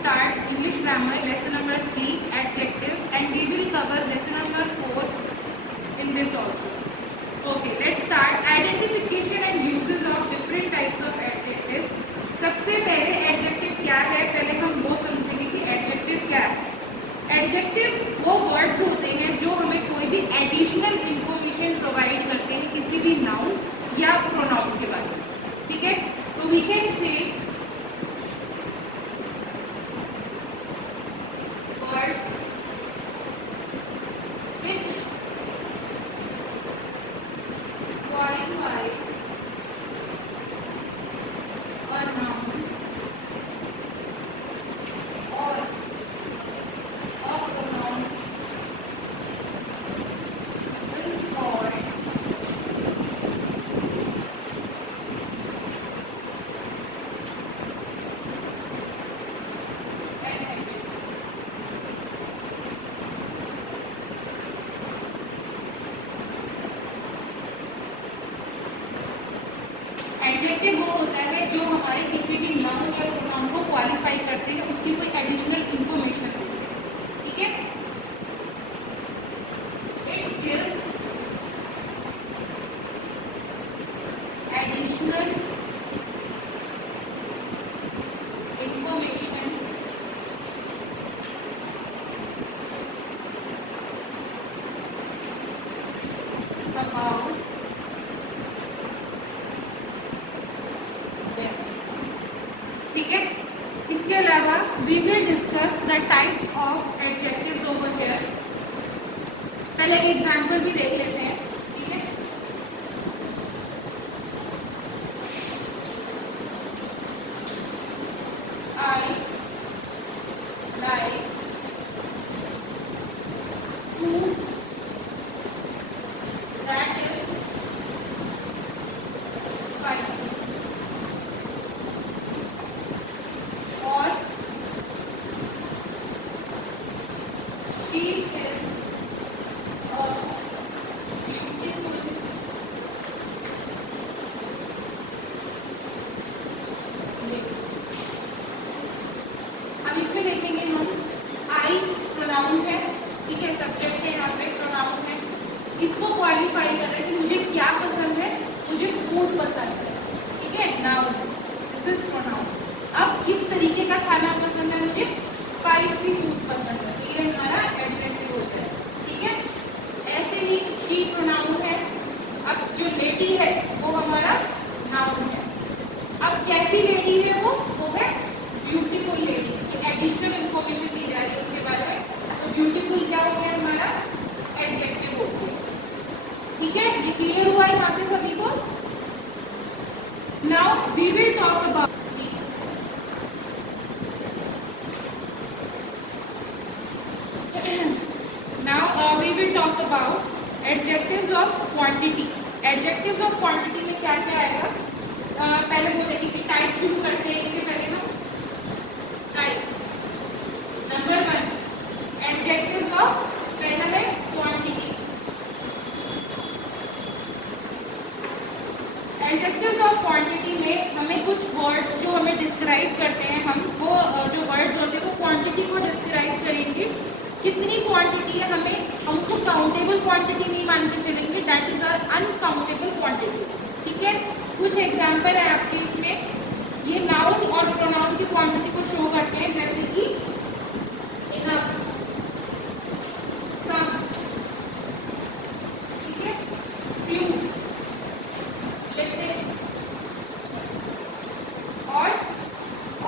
start English grammar lesson number 3 adjectives, and we will cover lesson number 4 in this also. Okay, let's start identification and uses of different types of adjectives. सबसे पहले adjective क्या है, पहले हम वो समझेंगे कि adjective क्या है। Adjective वो words होते हैं जो हमें कोई भी additional information provide करते हैं किसी भी noun या pronoun के बारे में, ठीक है। तो we can say words which qualify a noun or a pronoun is called an adjective. Adjective वो होता है जो हमारे किसी भी नाउन या प्रोनाउन को क्वालिफाई करते हैं, उसकी कोई एडिशनल इंफॉर्मेशन होती है, ठीक है। It gives additional information about ठीक है। इसके अलावा we will discuss the types of adjectives over here. पहले एक एग्जांपल भी देख लेते हैं, ठीक है। I like food that is spicy, और she is a beautiful lady। अब इसमें देखेंगे हम आई प्रोनाउन है, ठीक है, सब्जेक्ट है, यहाँ पे प्रोनाउन है, इसको क्वालिफाई कर रहा है कि मुझे क्या पसंद है, मुझे फूड पसंद है, ठीक है, नाउन दिस इज प्रोनाउन। अब किस तरीके का खाना पसंद है, मुझे स्पाइसी फूड पसंद है, ये हमारा एडजेक्टिव होता है, ठीक है। ऐसे ही शी प्रोनाउन है। अब जो लेडी है वो हमारा नाउन है। अब कैसी लेडी है वो है ब्यूटीफुल लेडी। एडिशनल इंफॉर्मेशन दी जा रही है उसके बारे में, तो ब्यूटीफुल क्या हो गया, हमारा एडजेक्टिव हो गया, ठीक है। ये क्लियर हुआ है यहाँ पे सभी को। Now we will talk about we will talk about adjectives of quantity। adjectives of quantity में क्या क्या आएगा, पहले वो देखिए कि टाइप शुरू करते हैं इसके पहले ना। टाइप्स नंबर 1 adjectives of, पहला है क्वांटिटी। adjectives of quantity में हमें कुछ वर्ड्स जो हमें डिस्क्राइब करते हैं, हम वो जो वर्ड्स होते हैं वो क्वांटिटी को डिस्क्राइब करेंगे। कितनी क्वांटिटी है, हम उसको काउंटेबल क्वांटिटी नहीं मान के चलेंगे, that is our uncountable quantity, ठीक है। कुछ एग्जांपल है आपके इसमें, ये नाउन और प्रोनाउन की क्वांटिटी को शो करते हैं, जैसे कि इनफ, सम, ठीक है, फ्यू, लिटिल और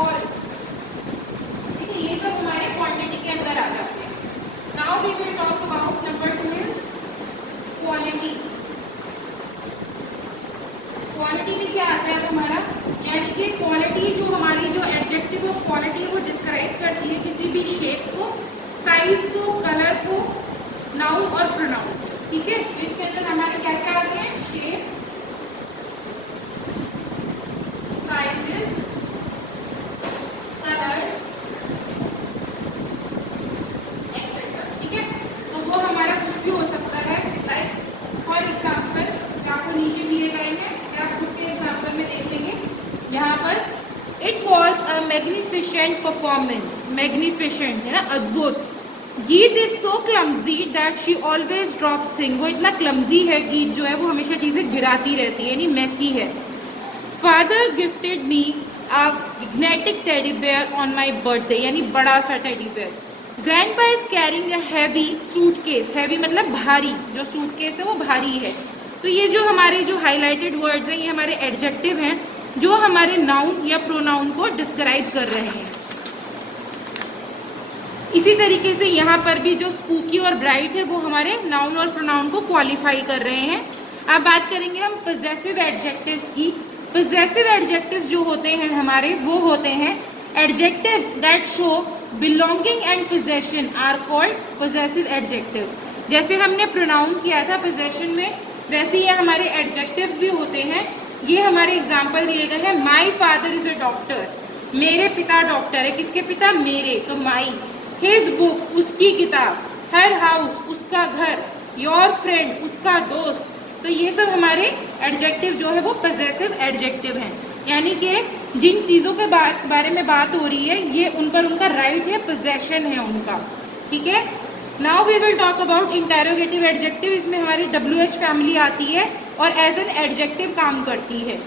ऑल, ठीक है, ये सब हमारे क्वांटिटी के अंदर आ जाते हैं। Now we will talk about number 2 is quality। Quality में क्या आता है हमारा, यानी कि क्वालिटी जो हमारी जो एडजेक्टिव ऑफ क्वालिटी है वो डिस्क्राइब करती है किसी भी शेप को, साइज को, कलर को, नाउन और प्रोनाउन, ठीक है। तो इसके अंदर हमारे क्या क्या आते हैं, शेप, साइजेस, कलर्स, वो हमारा कुछ भी हो सकता है। लाइक फॉर एग्जाम्पल आपको नीचे दिए गए हैं, आप खुद के एग्जाम्पल में देखेंगे यहाँ पर, it was a magnificent performance, magnificent है ना, अद्भुत। गीत is so clumsy that she always drops thing, वो इतना क्लमजी है गीत जो है, वो हमेशा चीजें गिराती रहती है, यानी मेसी है। Father gifted me a magnetic teddy bear on my birthday, यानी बड़ा सा teddy bear. Grandpa is carrying a heavy suitcase, heavy मतलब भारी, जो सूटकेस है वो भारी है। तो ये जो हमारे जो हाईलाइटेड वर्ड्स हैं ये हमारे एडजेक्टिव हैं जो हमारे नाउन या प्रोनाउन को डिस्क्राइब कर रहे हैं। इसी तरीके से यहाँ पर भी जो स्पूकी और ब्राइट है वो हमारे नाउन और प्रोनाउन को क्वालिफाई कर रहे हैं। अब बात करेंगे हम पजेसिव एडजेक्टिव्स की। पजेसिव एडजेक्टिव्स जो होते हैं हमारे, वो होते हैं adjectives that show belonging and possession are called possessive adjective. जैसे हमने प्रोनाउन किया था पोजेशन में, वैसे ये हमारे एडजेक्टिव्स भी होते हैं। ये हमारे एग्जाम्पल दिए गए हैं। My father is a doctor, मेरे पिता डॉक्टर है। किसके पिता? मेरे, तो माई। हिज बुक, उसकी किताब। हर हाउस, उसका घर। योर फ्रेंड, उसका दोस्त। तो ये सब हमारे एडजेक्टिव जो है वो पजेसिव एडजेक्टिव हैं, यानी कि जिन चीज़ों के बारे में बात हो रही है ये उन पर उनका राइट है, पोजेशन है उनका। ठीक है। Now we will talk about interrogative adjective. इसमें हमारी WH फैमिली आती है और एज एन एडजेक्टिव काम करती है।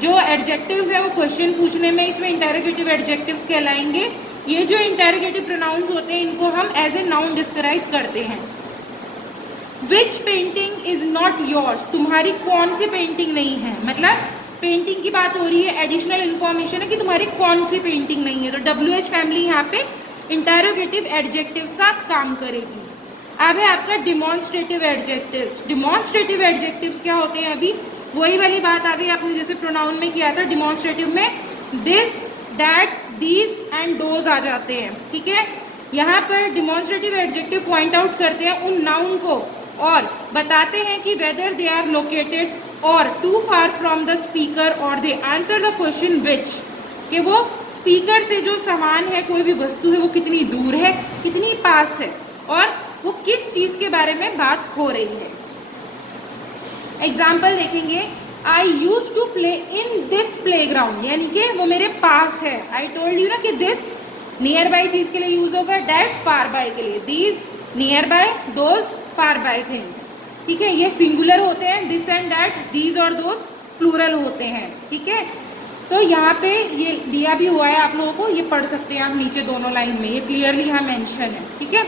जो एडजेक्टिव्स है वो क्वेश्चन पूछने में इसमें इंटेरोगेटिव एडजेक्टिव्स कहलाएंगे। ये जो इंटेरोगेटिव प्रोनाउंस होते हैं इनको हम एज ए नाउन डिस्क्राइब करते हैं। विच पेंटिंग इज नॉट योर्स, तुम्हारी कौन सी पेंटिंग नहीं है, मतलब पेंटिंग की बात हो रही है, एडिशनल इन्फॉर्मेशन है कि तुम्हारी कौन सी पेंटिंग नहीं है। तो WH फैमिली यहाँ पे इंटेरोगेटिव एडजेक्टिव्स का काम करेगी। अब है आपका डिमॉन्स्ट्रेटिव एडजेक्टिव्स। डिमॉन्स्ट्रेटिव एडजेक्टिव्स क्या होते हैं? अभी वही वाली बात आ गई आपने जैसे प्रोनाउन में किया था। डिमॉन्स्ट्रेटिव में this, that, these and those आ जाते हैं। ठीक है। यहाँ पर डिमॉन्स्ट्रेटिव एडजेक्टिव पॉइंट आउट करते हैं उन नाउन को और बताते हैं कि वेदर दे आर लोकेटेड और too far from the speaker और they answer the question which, कि वो स्पीकर से जो सामान है, कोई भी वस्तु है, वो कितनी दूर है, कितनी पास है और वो किस चीज़ के बारे में बात हो रही है। एग्जाम्पल देखेंगे। I use to play in this play ground, यानी कि वो मेरे पास है। आई टोल्ड यू ना कि दिस नियर बाई चीज़ के लिए यूज होगा, डैट फार बाय के लिए, these nearby, those far by things. ठीक है। ये सिंगुलर होते हैं, दिस एंड दैट, दीज और दोज प्लूरल होते हैं। ठीक है। तो यहाँ पे ये दिया भी हुआ है आप लोगों को, ये पढ़ सकते हैं आप नीचे दोनों लाइन में, ये क्लियरली यहाँ मेंशन है। ठीक है।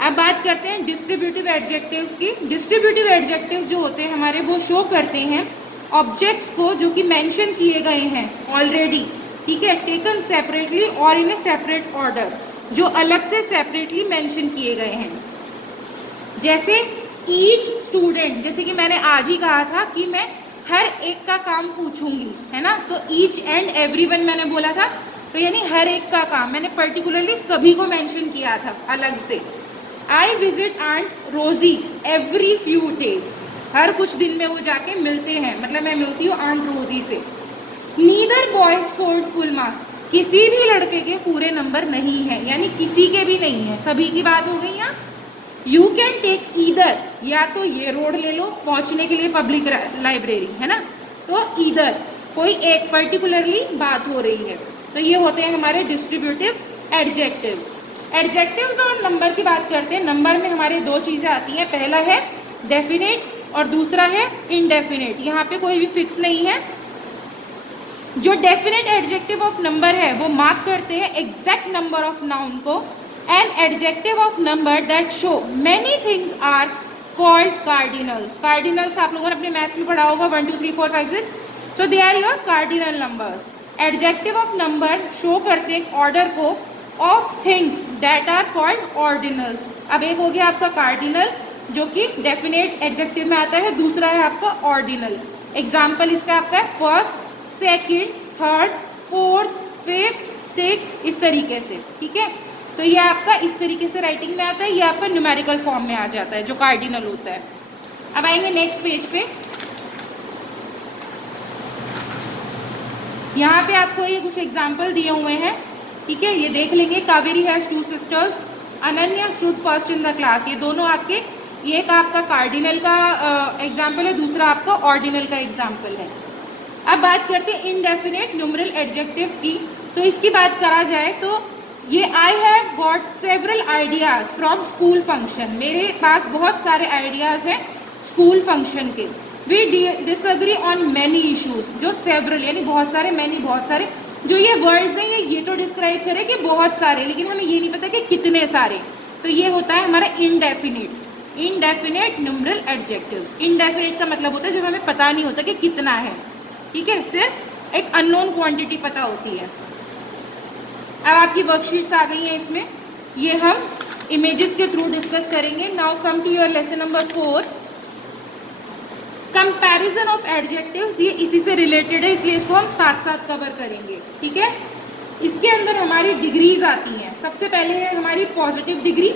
अब बात करते हैं डिस्ट्रीब्यूटिव एडजेक्टिव्स की। डिस्ट्रीब्यूटिव एडजेक्टिव्स जो होते हैं हमारे, वो शो करते हैं ऑब्जेक्ट्स को जो कि मेंशन किए गए हैं ऑलरेडी। ठीक है। टेकन सेपरेटली और इन ए सेपरेट ऑर्डर, जो अलग से सेपरेटली मेंशन किए गए हैं। जैसे ईच स्टूडेंट, जैसे कि मैंने आज ही कहा था कि मैं हर एक का काम पूछूंगी, है ना। तो ईच एंड एवरीवन मैंने बोला था, तो यानी हर एक का काम मैंने पर्टिकुलरली सभी को मेंशन किया था अलग से। आई विजिट आंट रोजी एवरी फ्यू डेज, हर कुछ दिन में वो जाके मिलते हैं, मतलब मैं मिलती हूँ आंट रोजी से। Neither boy scored full marks, किसी भी लड़के के पूरे नंबर नहीं है, यानी किसी के भी नहीं है, सभी की बात हो गई यहाँ। यू कैन टेक ईदर, या तो ये रोड ले लो पहुंचने के लिए पब्लिक लाइब्रेरी, है ना। तो ईदर, कोई एक पर्टिकुलरली बात हो रही है। तो ये होते हैं हमारे डिस्ट्रीब्यूटिव एडजेक्टिव्स। एडजेक्टिव्स और नंबर की बात करते हैं। नंबर में हमारे दो चीज़ें आती हैं, पहला है डेफिनेट और दूसरा है इनडेफिनेट। यहाँ पे कोई भी फिक्स नहीं है। जो डेफिनेट एडजेक्टिव ऑफ नंबर है वो मार्क करते हैं एग्जैक्ट नंबर ऑफ नाउन को। An adjective of number that show many things are called cardinals. Cardinals आप लोगों ने अपने मैथ्स में पढ़ा होगा, 1 2 3 4 5 6, so they are your cardinal numbers. Adjective of number show करते हैं ऑर्डर को of things that are called ordinals. अब एक हो गया आपका कार्डिनल जो कि डेफिनेट एडजेक्टिव में आता है, दूसरा है आपका ऑर्डिनल। एग्जाम्पल इसका आपका है first, second, third, fourth, fifth, sixth, इस तरीके से। ठीक है। तो ये आपका इस तरीके से राइटिंग में आता है, ये आपका न्यूमेरिकल फॉर्म में आ जाता है जो कार्डिनल होता है। अब आएंगे नेक्स्ट पेज पे। यहाँ पे आपको ये कुछ एग्जाम्पल दिए हुए हैं। ठीक है। ये देख लेंगे। Kaveri has 2 sisters, Ananya stood first in the class. ये दोनों आपके, ये एक आपका कार्डिनल का एग्जाम्पल है, दूसरा आपका ऑर्डिनल का एग्जाम्पल है। अब बात करते हैं इनडेफिनेट न्यूमरल एडजेक्टिव्स की। तो इसकी बात करा जाए तो ये I have got several ideas from school function, मेरे पास बहुत सारे आइडियाज हैं स्कूल फंक्शन के। We disagree on many issues, जो सेवरल यानी बहुत सारे, मैनी बहुत सारे, जो ये वर्ड्स हैं ये तो डिस्क्राइब करे कि बहुत सारे, लेकिन हमें ये नहीं पता कि कितने सारे, तो ये होता है हमारा indefinite. Indefinite numeral adjectives. Indefinite का मतलब होता है जब हमें पता नहीं होता कि कितना है, ठीक है, सिर्फ एक अननोन क्वांटिटी पता होती है। अब आपकी वर्कशीट्स आ गई हैं, इसमें ये हम इमेजेस के थ्रू डिस्कस करेंगे। Now come to your lesson number 4, comparison of adjectives. ये इसी से रिलेटेड है, इसलिए इसको हम साथ साथ कवर करेंगे, ठीक है। इसके अंदर हमारी डिग्रीज आती हैं। सबसे पहले है हमारी पॉजिटिव डिग्री,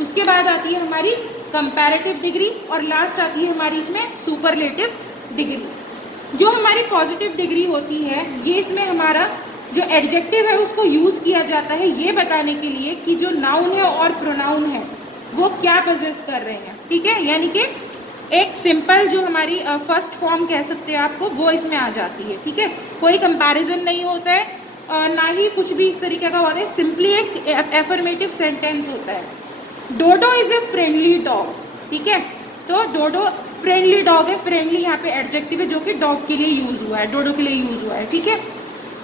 उसके बाद आती है हमारी कंपैरेटिव डिग्री, और लास्ट आती है हमारी इसमें सुपरलेटिव डिग्री। जो हमारी पॉजिटिव डिग्री होती है, ये इसमें हमारा जो एडजेक्टिव है उसको यूज़ किया जाता है ये बताने के लिए कि जो नाउन है और प्रोनाउन है वो क्या पोजेस कर रहे हैं, ठीक है। यानी कि एक सिंपल जो हमारी फर्स्ट फॉर्म कह सकते हैं आपको, वो इसमें आ जाती है, ठीक है। कोई कंपैरिजन नहीं होता है, ना ही कुछ भी इस तरीके का होता है, सिंपली एक एफर्मेटिव सेंटेंस होता है। डोडो इज ए फ्रेंडली डॉग, ठीक है। तो डोडो फ्रेंडली डॉग है, फ्रेंडली यहाँ पे एडजेक्टिव है जो कि डॉग के लिए यूज हुआ है, डोडो के लिए यूज हुआ है, ठीक है।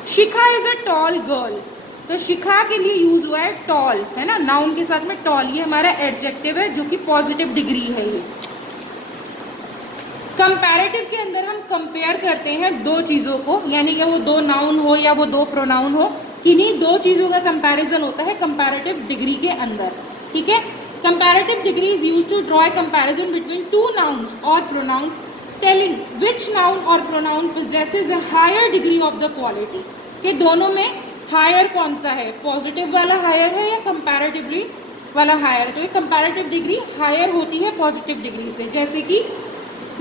शिखा इज अ टॉल गर्ल, तो शिखा के लिए यूज हुआ है टॉल, है ना, नाउन के साथ में टॉल, ये हमारा एडजेक्टिव है जो कि पॉजिटिव डिग्री है ये। कंपैरेटिव के अंदर हम कंपेयर करते हैं दो चीज़ों को, यानी कि वो दो नाउन हो या वो दो प्रोनाउन हो, किन्हीं दो चीज़ों का कंपैरिजन होता है कंपैरेटिव डिग्री के अंदर, ठीक है। Comparative degree is used to draw a comparison between two nouns और प्रोनाउंस टेलिंग विच नाउन और pronoun possesses a higher degree of the quality, कि दोनों में हायर कौन सा है, पॉजिटिव वाला हायर है या कंपैरेटिवली वाला हायर है। तो ये कंपैरेटिव डिग्री हायर होती है पॉजिटिव डिग्री से। जैसे कि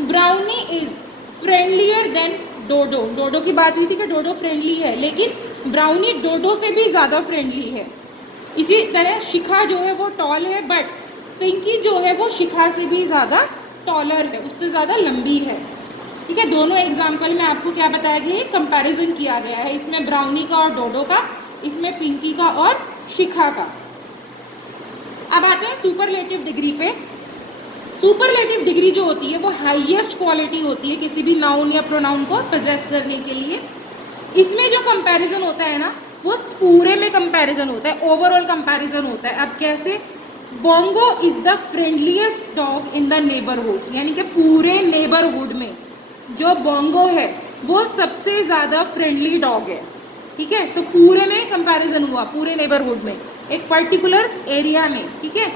ब्राउनी इज फ्रेंडलियर देन डोडो, डोडो की बात हुई थी कि डोडो फ्रेंडली है, लेकिन ब्राउनी डोडो से भी ज़्यादा फ्रेंडली है। इसी तरह शिखा जो है वो टॉल है, बट पिंकी जो है वो शिखा से भी ज़्यादा टॉलर है, उससे ज़्यादा लंबी है, ठीक है। दोनों एग्जाम्पल में आपको क्या बताया गया है, कंपैरिजन किया गया है, इसमें ब्राउनी का और डोडो का, इसमें पिंकी का और शिखा का। अब आते हैं सुपरलेटिव डिग्री पे। सुपरलेटिव डिग्री जो होती है वो हाईएस्ट क्वालिटी होती है किसी भी नाउन या प्रोनाउन को पोजेस करने के लिए। इसमें जो कंपैरिजन होता है ना, वो पूरे में कंपैरिजन होता है, ओवरऑल कंपैरिजन होता है। अब कैसे, Bongo is the friendliest dog in the neighbourhood, यानी कि पूरे नेबरहुड में जो बोंगो है वो सबसे ज़्यादा फ्रेंडली डॉग है, ठीक है। तो पूरे में कंपैरिजन हुआ, पूरे नेबरहुड में, एक पर्टिकुलर एरिया में, ठीक है।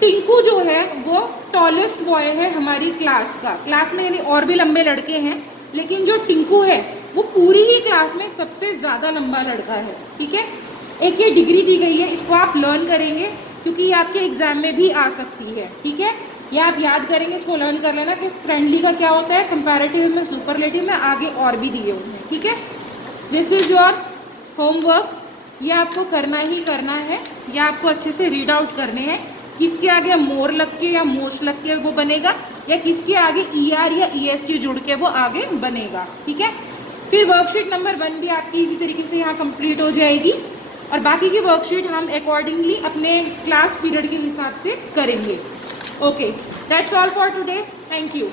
टिंकू जो है वो टॉलेस्ट बॉय है हमारी क्लास का, क्लास में यानी और भी लंबे लड़के हैं, लेकिन जो टिंकू है वो पूरी ही क्लास में सबसे ज़्यादा लंबा लड़का है, ठीक है। एक ये डिग्री दी गई है, इसको आप लर्न करेंगे क्योंकि ये आपके एग्जाम में भी आ सकती है, ठीक है। ये आप याद करेंगे, इसको लर्न कर लेना कि फ्रेंडली का क्या होता है, कंपैरेटिव में, सुपरलेटिव में, आगे और भी दिए हुए हैं, ठीक है। दिस इज़ योर होमवर्क, ये आपको करना ही करना है, ये आपको अच्छे से रीड आउट करने हैं। किसके आगे मोर लग के या मोस्ट लग के वो बनेगा, या किसके आगे ER या EST जुड़ के वो आगे बनेगा, ठीक है। फिर वर्कशीट नंबर 1 भी आपकी इसी तरीके से यहाँ कंप्लीट हो जाएगी, और बाकी की वर्कशीट हम अकॉर्डिंगली अपने क्लास पीरियड के हिसाब से करेंगे। Okay, that's all for today, thank you.